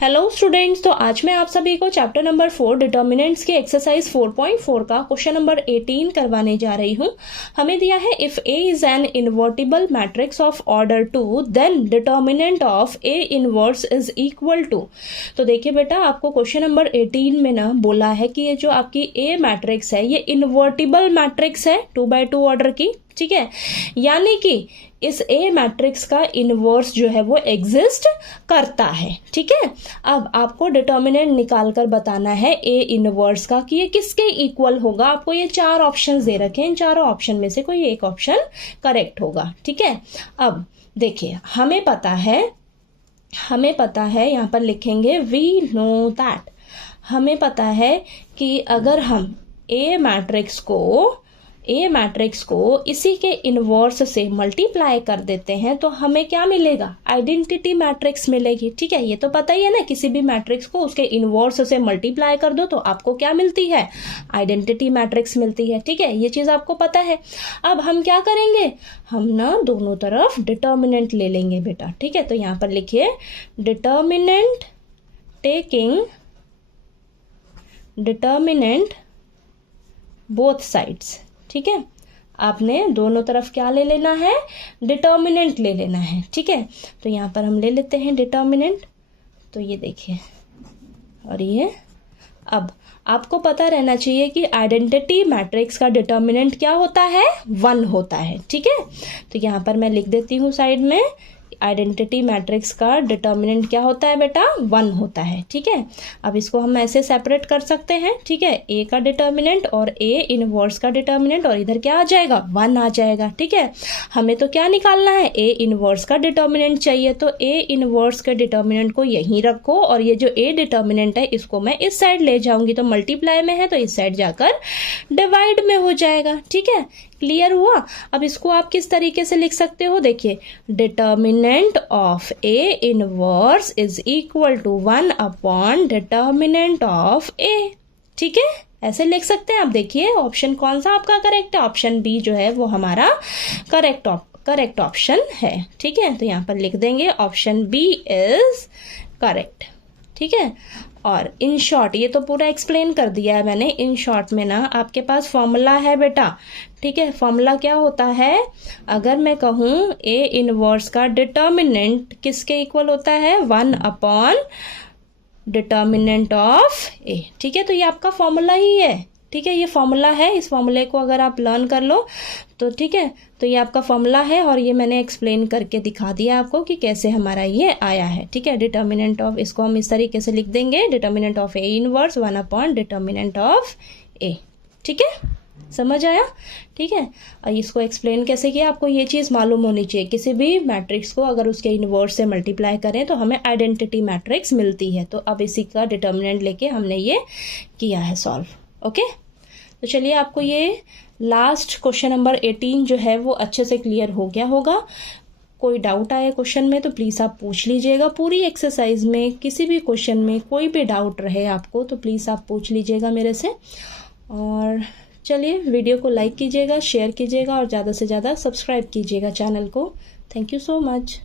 Hello students, तो आज मैं आप सभी को चैप्टर नंबर 4 डिटर्मिनेंट्स के एक्सरसाइज 4.4 का क्वेश्चन नंबर 18 करवाने जा रही हूँ। हमें दिया है if A is an invertible matrix of order 2 then determinant of A inverse is equal to. तो देखिए बेटा, आपको क्वेश्चन नंबर 18 में ना बोला है कि ये जो आपकी ए मैट्रिक्स है ये इनवर्टिबल मैट्रिक्स है 2x2 ऑर्डर की, ठीक है। यानी कि इस ए मैट्रिक्स का इनवर्स जो है वो एग्जिस्ट करता है, ठीक है। अब आपको डिटर्मिनेंट निकाल कर बताना है ए इनवर्स का कि ये किसके इक्वल होगा। आपको ये 4 ऑप्शंस दे रखे हैं, इन चारों ऑप्शन में से कोई एक ऑप्शन करेक्ट होगा, ठीक है। अब देखिए, हमें पता है यहाँ पर लिखेंगे वी नो दैट। हमें पता है कि अगर हम ए मैट्रिक्स को इसी के इनवर्स से मल्टीप्लाई कर देते हैं तो हमें क्या मिलेगा, आइडेंटिटी मैट्रिक्स मिलेगी, ठीक है। ये तो पता ही है ना, किसी भी मैट्रिक्स को उसके इनवर्स से मल्टीप्लाई कर दो तो आपको क्या मिलती है, आइडेंटिटी मैट्रिक्स मिलती है, ठीक है। ये चीज आपको पता है। अब हम क्या करेंगे, हम ना दोनों तरफ डिटर्मिनेंट ले लेंगे बेटा, ठीक है। तो यहां पर लिखिए determinant taking determinant both sides, ठीक है। आपने दोनों तरफ क्या ले लेना है, डिटर्मिनेंट ले लेना है, ठीक है। तो यहाँ पर हम ले लेते हैं डिटर्मिनेंट, तो ये देखिए, और ये अब आपको पता रहना चाहिए कि आइडेंटिटी मैट्रिक्स का डिटर्मिनेंट क्या होता है, 1 होता है, ठीक है। तो यहाँ पर मैं लिख देती हूँ साइड में, आइडेंटिटी मैट्रिक्स का डिटर्मिनेंट क्या होता है बेटा, 1 होता है, ठीक है। अब इसको हम ऐसे सेपरेट कर सकते हैं, ठीक है। ए का डिटर्मिनेंट और ए इनवर्स का डिटर्मिनेंट, और इधर क्या आ जाएगा, 1 आ जाएगा, ठीक है। हमें तो क्या निकालना है, ए इनवर्स का डिटर्मिनेंट चाहिए, तो ए इनवर्स के डिटर्मिनेंट को यहीं रखो और ये जो ए डिटर्मिनेंट है इसको मैं इस साइड ले जाऊंगी, तो मल्टीप्लाई में है तो इस साइड जाकर डिवाइड में हो जाएगा, ठीक है। क्लियर हुआ। अब इसको आप किस तरीके से लिख सकते हो, देखिए determinant of A inverse is equal to 1 upon determinant of A, ठीक है, ऐसे लिख सकते हैं। आप देखिए ऑप्शन कौन सा आपका करेक्ट है, ऑप्शन बी जो है वो हमारा करेक्ट ऑप्शन है, ठीक है। तो यहाँ पर लिख देंगे ऑप्शन बी इज करेक्ट, ठीक है। और इन शॉर्ट ये तो पूरा एक्सप्लेन कर दिया है मैंने। इन शॉर्ट में ना आपके पास फॉर्मूला है बेटा, ठीक है। फॉर्मूला क्या होता है, अगर मैं कहूँ ए इनवर्स का डिटर्मिनेंट किसके इक्वल होता है, 1 अपॉन डिटर्मिनेंट ऑफ ए, ठीक है। तो ये आपका फॉर्मूला ही है, ठीक है। ये फॉर्मूला है, इस फॉर्मूले को अगर आप लर्न कर लो तो ठीक है। तो ये आपका फॉर्मूला है और ये मैंने एक्सप्लेन करके दिखा दिया आपको कि कैसे हमारा ये आया है, ठीक है। डिटर्मिनेंट ऑफ, इसको हम इस तरीके से लिख देंगे, determinant of A inverse 1 upon determinant of A, ठीक है। समझ आया, ठीक है। और इसको एक्सप्लेन कैसे किया, आपको ये चीज़ मालूम होनी चाहिए, किसी भी मैट्रिक्स को अगर उसके इनवर्स से मल्टीप्लाई करें तो हमें आइडेंटिटी मैट्रिक्स मिलती है। तो अब इसी का डिटर्मिनेंट लेके हमने ये किया है सॉल्व, ओके। तो चलिए, आपको ये लास्ट क्वेश्चन नंबर 18 जो है वो अच्छे से क्लियर हो गया होगा। कोई डाउट आए क्वेश्चन में तो प्लीज़ आप पूछ लीजिएगा। पूरी एक्सरसाइज में किसी भी क्वेश्चन में कोई भी डाउट रहे आपको तो प्लीज़ आप पूछ लीजिएगा मेरे से। और चलिए, वीडियो को लाइक कीजिएगा, शेयर कीजिएगा और ज़्यादा से ज़्यादा सब्सक्राइब कीजिएगा चैनल को। Thank you so much.